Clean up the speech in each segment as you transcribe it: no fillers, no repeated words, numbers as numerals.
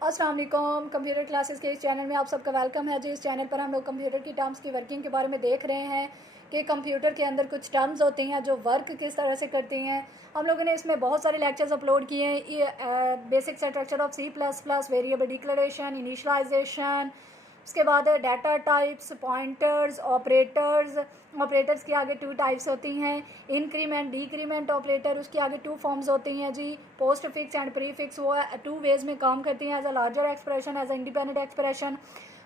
अस्सलाम वालेकुम। Computer classes के इस चैनल में आप सबका वेलकम है जी। इस चैनल पर हम लोग कंप्यूटर की टर्म्स की वर्किंग के बारे में देख रहे हैं कि कंप्यूटर के अंदर कुछ टर्म्स होती हैं जो वर्क किस तरह से करती हैं। हम लोगों ने इसमें बहुत सारे लेक्चर्स अपलोड किए हैं। Basic structure of C++, variable declaration, initialisation, उसके बाद डाटा टाइप्स, पॉइंटर्स, ऑपरेटर्स के आगे 2 टाइप्स होती हैं, इंक्रीमेंट डिक्रीमेंट ऑपरेटर, उसके आगे 2 फॉर्म्स होती हैं जी, postfix and prefix. वो 2 वेज में काम करती हैं, as a larger expression, as a independent expression.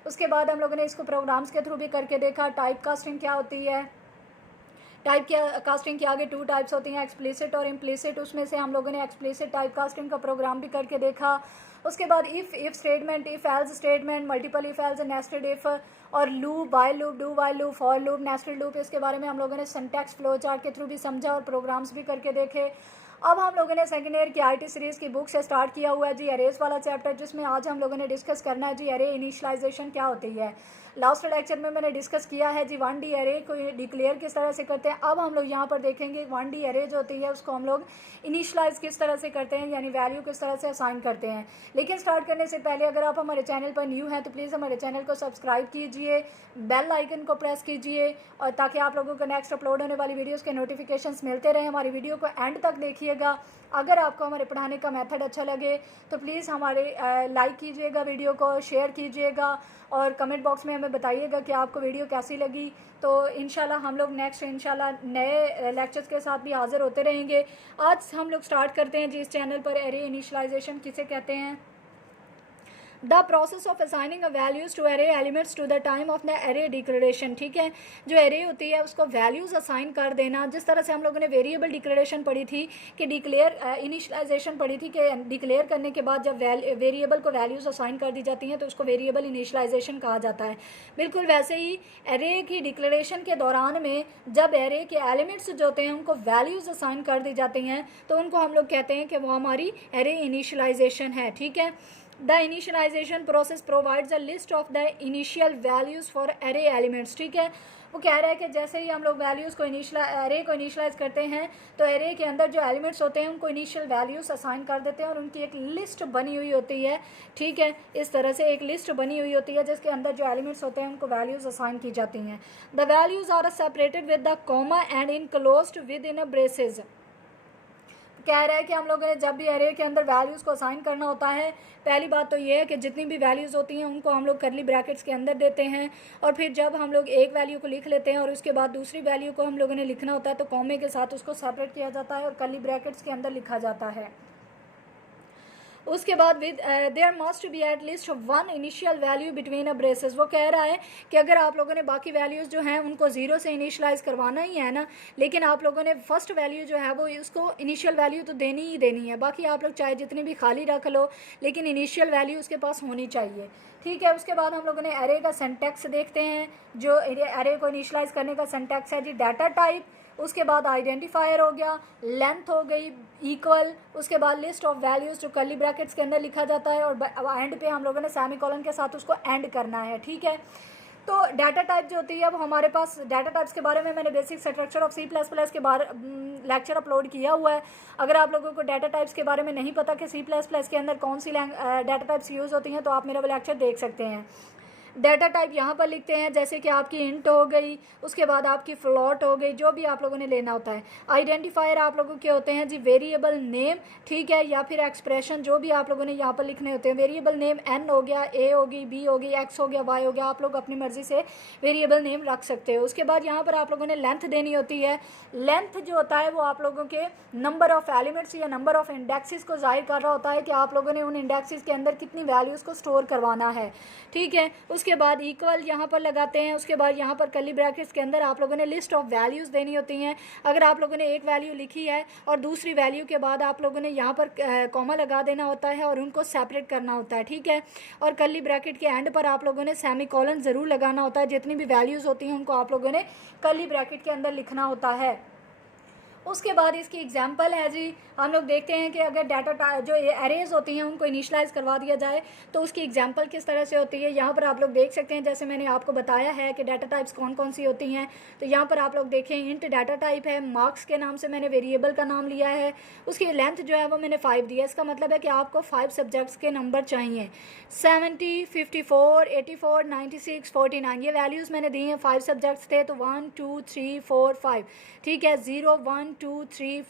उसके बाद हम लोगों ने इसको प्रोग्राम्स के थ्रू भी करके देखा। टाइप कास्टिंग क्या होती है, टाइप कास्टिंग के आगे 2 टाइप्स होती हैं, एक्सप्लिसिट और इम्प्लिसिट। उसमें से हम लोगों ने एक्सप्लिसिट टाइप कास्टिंग का प्रोग्राम भी करके देखा। उसके बाद if statement, if else statement, multiple if else, nested if और loop, while loop, do while loop, for loop, nested loop. इसके बारे में हम लोगों ने सिंटैक्स फ्लो चार्ट के थ्रू भी समझा और प्रोग्राम्स भी करके देखे। अब हम लोगों ने सेकेंड ईयर की IT सीरीज़ की बुक से स्टार्ट किया हुआ है जी, अरेज वाला चैप्टर, जिसमें आज हम लोगों ने डिस्कस करना है जी अरे इनिशियलाइजेशन क्या होती है। लास्ट लेक्चर में मैंने डिस्कस किया है जी 1D अरे को डिक्लेयर किस तरह से करते हैं। अब हम लोग यहाँ पर देखेंगे 1D अरे जो होती है उसको हम लोग इनिशियलाइज किस तरह से करते हैं, यानी वैल्यू किस तरह से असाइन करते हैं। लेकिन स्टार्ट करने से पहले अगर आप हमारे चैनल पर न्यू हैं तो प्लीज़ हमारे चैनल को सब्सक्राइब कीजिए, बेल आइकन को प्रेस कीजिए, और ताकि आप लोगों को नेक्स्ट अपलोड होने वाली वीडियोज़ के नोटिफिकेशंस मिलते रहें। हमारी वीडियो को एंड तक देखिएगा। अगर आपको हमारे पढ़ाने का मेथड अच्छा लगे तो प्लीज़ हमारे लाइक कीजिएगा, वीडियो को शेयर कीजिएगा और कमेंट बॉक्स में हमें बताइएगा कि आपको वीडियो कैसी लगी। तो इंशाल्लाह हम लोग नेक्स्ट इंशाल्लाह नए लेक्चर्स के साथ भी हाज़िर होते रहेंगे। आज हम लोग स्टार्ट करते हैं जी इस चैनल पर एरे इनिशियलाइजेशन किसे कहते हैं। The process of assigning a values to array elements to the time of the array declaration. ठीक है, जो एरे होती है उसको वैल्यूज़ असाइन कर देना। जिस तरह से हम लोगों ने वेरिएबल डिक्लेरेशन पढ़ी थी कि इनिशियलाइजेशन पढ़ी थी कि डिक्लेयर करने के बाद जब वेरिएबल को वैल्यूज़ असाइन कर दी जाती हैं तो उसको वेरिएबल इनिशियलाइजेशन कहा जाता है। बिल्कुल वैसे ही एरे की डिक्लेरेशन के दौरान में जब एरे के एलिमेंट्स जो होते हैं उनको वैल्यूज़ असाइन कर दी जाती हैं तो उनको हम लोग कहते हैं कि वो हमारी एरे इनिशियलाइजेशन है। ठीक है, The initialization process provides a list of the initial values for array elements। ठीक है, वो कह रहा है कि जैसे ही हम लोग वैल्यूज़ को एरे को इनिशलाइज करते हैं तो एरे के अंदर जो एलिमेंट्स होते हैं उनको इनिशियल वैल्यूज़ असाइन कर देते हैं और उनकी एक लिस्ट बनी हुई होती है। ठीक है, इस तरह से एक लिस्ट बनी हुई होती है जिसके अंदर जो एलिमेंट्स होते हैं उनको वैल्यूज़ असाइन की जाती हैं। The values are separated with the comma and enclosed within a braces. कह रहा है कि हम लोगों ने जब भी एरे के अंदर वैल्यूज़ को असाइन करना होता है, पहली बात तो ये है कि जितनी भी वैल्यूज़ होती हैं उनको हम लोग करली ब्रैकेट्स के अंदर देते हैं, और फिर जब हम लोग एक वैल्यू को लिख लेते हैं और उसके बाद दूसरी वैल्यू को हम लोगों ने लिखना होता है तो कॉमे के साथ उसको सेपरेट किया जाता है और करली ब्रैकेट्स के अंदर लिखा जाता है। उसके बाद with their must be at least 1 initial value between a braces. वो कह रहा है कि अगर आप लोगों ने बाकी वैल्यूज़ जो हैं उनको 0 से इनिशियलाइज़ करवाना ही है ना, लेकिन आप लोगों ने फर्स्ट वैल्यू जो है वो उसको इनिशियल वैल्यू तो देनी ही देनी है। बाकी आप लोग चाहे जितनी भी खाली रख लो लेकिन इनिशियल वैल्यू उसके पास होनी चाहिए। ठीक है, उसके बाद हम लोगों ने एरे का सिंटैक्स देखते हैं। जो एरे को इनिशियलाइज़ करने का सिंटैक्स है जी डाटा टाइप, उसके बाद आइडेंटिफायर हो गया, लेंथ हो गई इक्वल, उसके बाद लिस्ट ऑफ वैल्यूज़ जो कर्ली ब्रैकेट्स के अंदर लिखा जाता है, और एंड पे हम लोगों ने सेमीकोलन के साथ उसको एंड करना है। ठीक है, तो डाटा टाइप जो होती है अब हमारे पास डाटा टाइप्स के बारे में मैंने बेसिक स्ट्रक्चर ऑफ C++ के बारे लेक्चर अपलोड किया हुआ है। अगर आप लोगों को डाटा टाइप्स के बारे में नहीं पता कि C++ के अंदर कौन सी डाटा टाइप्स यूज़ होती हैं तो आप मेरा वो लेक्चर देख सकते हैं। डाटा टाइप यहाँ पर लिखते हैं जैसे कि आपकी इंट हो गई, उसके बाद आपकी फ्लोट हो गई, जो भी आप लोगों ने लेना होता है। आइडेंटिफायर आप लोगों के होते हैं जी वेरिएबल नेम, ठीक है, या फिर एक्सप्रेशन जो भी आप लोगों ने यहाँ पर लिखने होते हैं। वेरिएबल नेम n हो गया, a होगी, b होगी, x हो गया, y हो गया, आप लोग अपनी मर्ज़ी से वेरिएबल नेम रख सकते हो। उसके बाद यहाँ पर आप लोगों ने लेंथ देनी होती है। लेंथ जो होता है वो आप लोगों के नंबर ऑफ़ एलिमेंट्स या नंबर ऑफ़ इंडेक्सेस को जाहिर कर रहा होता है कि आप लोगों ने उन इंडेक्सेस के अंदर कितनी वैल्यूज़ को स्टोर करवाना है। ठीक है, उसके बाद इक्वल यहाँ पर लगाते हैं। उसके बाद यहाँ पर कर्ली ब्रैकेट्स के अंदर आप लोगों ने लिस्ट ऑफ वैल्यूज़ देनी होती हैं। अगर आप लोगों ने एक वैल्यू लिखी है और दूसरी वैल्यू के बाद आप लोगों ने यहाँ पर कॉमा लगा देना होता है और उनको सेपरेट करना होता है। ठीक है, और कर्ली ब्रैकेट के एंड पर आप लोगों ने सेमीकोलन ज़रूर लगाना होता है। जितनी भी वैल्यूज़ होती हैं उनको आप लोगों ने कर्ली ब्रैकेट के अंदर लिखना होता है। उसके बाद इसकी एग्जांपल है जी, हम लोग देखते हैं कि अगर डाटा जो एरेज होती हैं उनको इनिशलाइज करवा दिया जाए तो उसकी एग्जांपल किस तरह से होती है। यहाँ पर आप लोग देख सकते हैं, जैसे मैंने आपको बताया है कि डाटा टाइप्स कौन कौन सी होती हैं। तो यहाँ पर आप लोग देखें, इंट डाटा टाइप है, मार्क्स के नाम से मैंने वेरिएबल का नाम लिया है, उसकी लेंथ जो है वो मैंने 5 दिया। इसका मतलब है कि आपको 5 सब्जेक्ट्स के नंबर चाहिए, 70, 54, 84, 96, 49, ये वैल्यूज़ मैंने दी हैं। 5 सब्जेक्ट्स थे तो 1 2 3 4 5, ठीक है। 0 1 2 3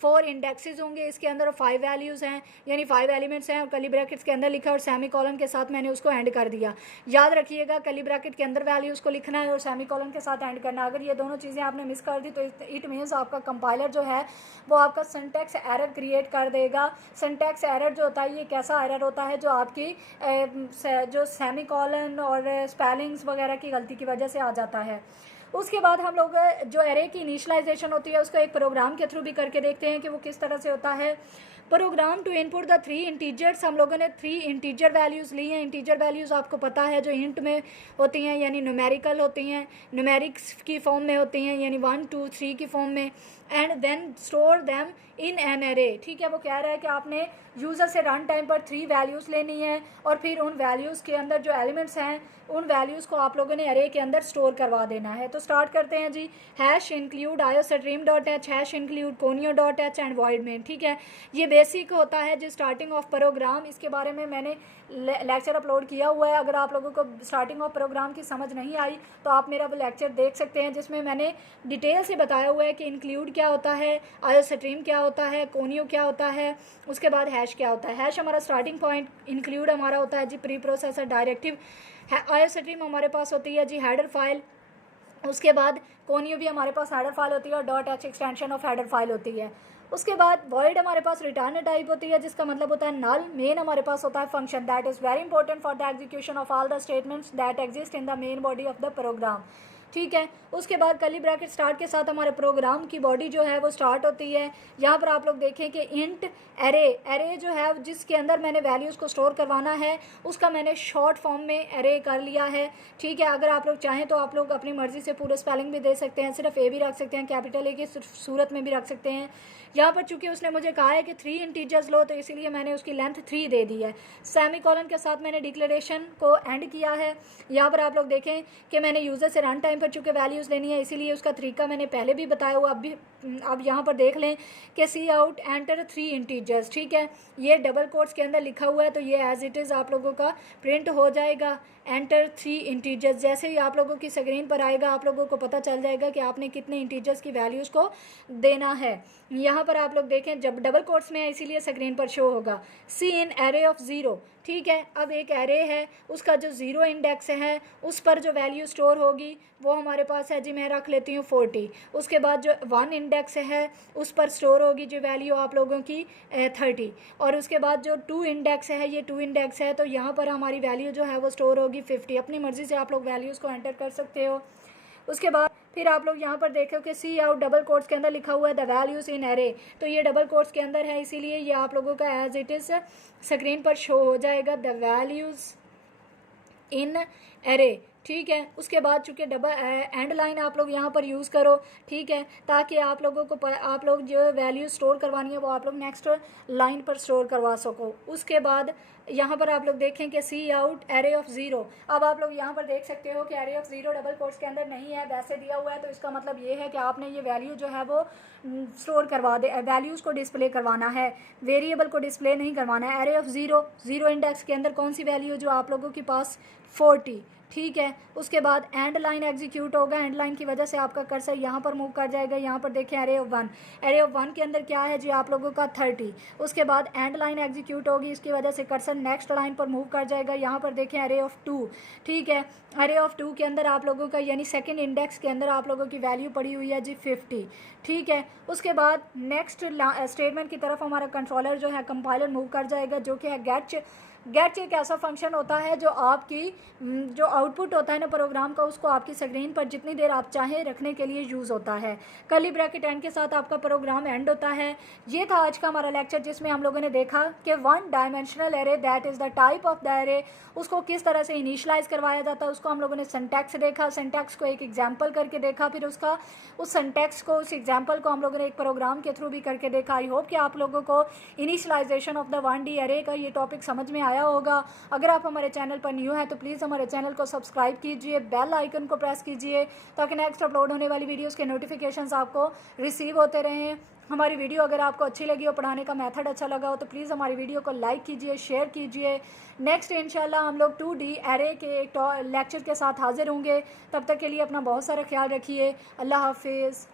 4 इंडेक्सेस होंगे इसके अंदर और 5 वैल्यूज़ हैं, यानी 5 एलिमेंट्स हैं और कली ब्रैकेट्स के अंदर लिखा और सेमी कॉलन के साथ मैंने उसको एंड कर दिया। याद रखिएगा, कली ब्रैकेट के अंदर वैल्यूज़ को लिखना है और सेमी कॉलन के साथ एंड करना। अगर ये दोनों चीज़ें आपने मिस कर दी तो इट मीन्स आपका कंपाइलर जो है वो आपका सिंटैक्स एरर क्रिएट कर देगा। सिंटैक्स एरर जो होता है ये कैसा एरर होता है, जो आपकी जो सेमी कॉलन और स्पेलिंग्स वगैरह की गलती की वजह से आ जाता है। उसके बाद हम लोग जो एरे की इनिशलाइजेशन होती है उसको एक प्रोग्राम के थ्रू भी करके देखते हैं कि वो किस तरह से होता है। Program to input the 3 integers, हम लोगों ने 3 इंटीजर वैल्यूज़ ली हैं। इंटीजर वैल्यूज़ आपको पता है जो इंट में होती हैं, यानी न्यूमेरिकल होती हैं, न्यूमेरिक्स की फॉर्म में होती हैं, यानी 1 2 3 की फॉर्म में। And then store them in an array, ठीक है। वो कह रहा है कि आपने यूज़र से रन टाइम पर 3 वैल्यूज़ लेनी है और फिर उन वैल्यूज़ के अंदर जो एलिमेंट्स हैं उन वैल्यूज़ को आप लोगों ने एरे के अंदर स्टोर करवा देना है। तो स्टार्ट करते हैं जी। Hash include iostream.h, hash include conio.h and void main, ठीक है। ये बेसिक होता है जो स्टार्टिंग ऑफ प्रोग्राम, इसके बारे में मैंने लेक्चर अपलोड किया हुआ है। अगर आप लोगों को स्टार्टिंग ऑफ प्रोग्राम की समझ नहीं आई तो आप मेरा वो लेक्चर देख सकते हैं, जिसमें मैंने डिटेल से बताया हुआ है कि इंक्लूड क्या होता है, iostream क्या होता है, conio क्या होता है, उसके बाद हैश क्या होता है। हैश हमारा स्टार्टिंग पॉइंट, इंक्लूड हमारा होता है जी प्री प्रोसेसर डायरेक्टिव, iostream हमारे पास होती है जी हेडर फाइल, उसके बाद conio भी हमारे पास हेडर फाइल होती है और .h extension of header file होती है। उसके बाद void हमारे पास रिटर्न टाइप होती है जिसका मतलब होता है नल। मेन हमारे पास होता है function, that is very important for the execution of all the statements that exist in the main body of the program, ठीक है। उसके बाद कली ब्रैकेट स्टार्ट के साथ हमारे प्रोग्राम की बॉडी जो है वो स्टार्ट होती है। यहाँ पर आप लोग देखें कि इंट एरे जो है जिसके अंदर मैंने वैल्यूज़ को स्टोर करवाना है उसका मैंने शॉर्ट फॉर्म में एरे कर लिया है, ठीक है। अगर आप लोग चाहें तो आप लोग अपनी मर्ज़ी से पूरे स्पेलिंग भी दे सकते हैं, सिर्फ ए भी रख सकते हैं, कैपिटल ए की सूरत में भी रख सकते हैं। यहाँ पर चूँकि उसने मुझे कहा है कि 3 इंटीजर्स लो तो इसीलिए मैंने उसकी लेंथ 3 दे दी है। सेमी कॉलन के साथ मैंने डिक्लेरेशन को एंड किया है। यहाँ पर आप लोग देखें कि मैंने यूज़र से रन टाइम पर चूँकि वैल्यूज़ लेनी है इसीलिए उसका तरीका मैंने पहले भी बताया हुआ। अब यहाँ पर देख लें कि सी आउट एंटर 3 इंटीजर्स, ठीक है। ये डबल कोट्स के अंदर लिखा हुआ है तो ये एज इट इज़ आप लोगों का प्रिंट हो जाएगा, एंटर 3 इंटीजर्स। जैसे ही आप लोगों की स्क्रीन पर आएगा आप लोगों को पता चल जाएगा कि आपने कितने इंटीजर्स की वैल्यूज़ को देना है। यहाँ पर आप लोग देखें जब डबल कोट्स में है इसीलिए स्क्रीन पर शो होगा सी इन एरे ऑफ 0, ठीक है। अब एक एरे है उसका जो 0 इंडेक्स है उस पर जो वैल्यू स्टोर होगी वो हमारे पास है जी, मैं रख लेती हूँ 40। उसके बाद जो 1 इंडेक्स है उस पर स्टोर होगी जो वैल्यू आप लोगों की 30, और उसके बाद जो 2 इंडेक्स है, ये 2 इंडेक्स है तो यहाँ पर हमारी वैल्यू जो है वो स्टोर होगी 50। अपनी मर्ज़ी से आप लोग वैल्यूज़ को एंटर कर सकते हो। उसके बाद फिर आप लोग यहाँ पर देखो कि सी आउट डबल कोट्स के अंदर लिखा हुआ है द वैल्यूज़ इन एरे, तो ये डबल कोट्स के अंदर है इसीलिए ये आप लोगों का एज इट इज़ स्क्रीन पर शो हो जाएगा द वैल्यूज़ इन एरे, ठीक है। उसके बाद चूँकि डबल एंड लाइन आप लोग यहाँ पर यूज़ करो, ठीक है, ताकि आप लोगों को आप लोग जो वैल्यू स्टोर करवानी है वो आप लोग नेक्स्ट लाइन पर स्टोर करवा सको। उसके बाद यहाँ पर आप लोग देखें कि सी आउट एरे ऑफ 0। अब आप लोग यहाँ पर देख सकते हो कि एरे ऑफ 0 डबल कोट्स के अंदर नहीं है, वैसे दिया हुआ है, तो इसका मतलब ये है कि आपने ये वैल्यू जो है वो स्टोर करवा दे, वैल्यूज़ को डिस्प्ले करवाना है, वेरिएबल को डिस्प्ले नहीं करवाना है। एरे ऑफ 0 इंडेक्स के अंदर कौन सी वैल्यू जो आप लोगों के पास 40, ठीक है। उसके बाद एंड लाइन एग्जीक्यूट होगा, एंड लाइन की वजह से आपका कर्सर यहाँ पर मूव कर जाएगा। यहाँ पर देखें एरे ऑफ 1 के अंदर क्या है जी आप लोगों का 30। उसके बाद एंड लाइन एग्जीक्यूट होगी, इसकी वजह से कर्सर नेक्स्ट लाइन पर मूव कर जाएगा। यहाँ पर देखें एरे ऑफ 2, ठीक है। एरे ऑफ 2 के अंदर आप लोगों का यानी सेकेंड इंडेक्स के अंदर आप लोगों की वैल्यू पड़ी हुई है जी 50, ठीक है। उसके बाद नेक्स्ट स्टेटमेंट की तरफ हमारा कंट्रोलर जो है कंपाइलर मूव कर जाएगा, जो कि है गेट एक ऐसा फंक्शन होता है जो आउटपुट होता है ना प्रोग्राम का, उसको आपकी स्क्रीन पर जितनी देर आप चाहें रखने के लिए यूज़ होता है। कर्ली ब्रैकेट एंड के साथ आपका प्रोग्राम एंड होता है। ये था आज का हमारा लेक्चर, जिसमें हम लोगों ने देखा कि one dimensional array that is the type of the array, उसको किस तरह से इनिशलाइज करवाया जाता है, उसको हम लोगों ने सिंटैक्स देखा, सिंटैक्स को एक एग्जाम्पल करके देखा, फिर उसका उस सिंटैक्स को, उस एग्जाम्पल को हम लोगों ने एक प्रोग्राम के थ्रू भी करके देखा। आई होप कि आप लोगों को initialisation of the 1D array का ये टॉपिक समझ में आया होगा। अगर आप हमारे चैनल पर न्यू हैं तो प्लीज़ हमारे चैनल को सब्सक्राइब कीजिए, बेल आइकन को प्रेस कीजिए, ताकि नेक्स्ट अपलोड होने वाली वीडियोस के नोटिफिकेशंस आपको रिसीव होते रहें। हमारी वीडियो अगर आपको अच्छी लगी हो, पढ़ाने का मेथड अच्छा लगा हो, तो प्लीज़ हमारी वीडियो को लाइक कीजिए, शेयर कीजिए। नेक्स्ट इंशाल्लाह हम लोग 2D एरे के एक लेक्चर के साथ हाजिर होंगे। तब तक के लिए अपना बहुत सारा ख्याल रखिए। अल्लाह हाफिज़।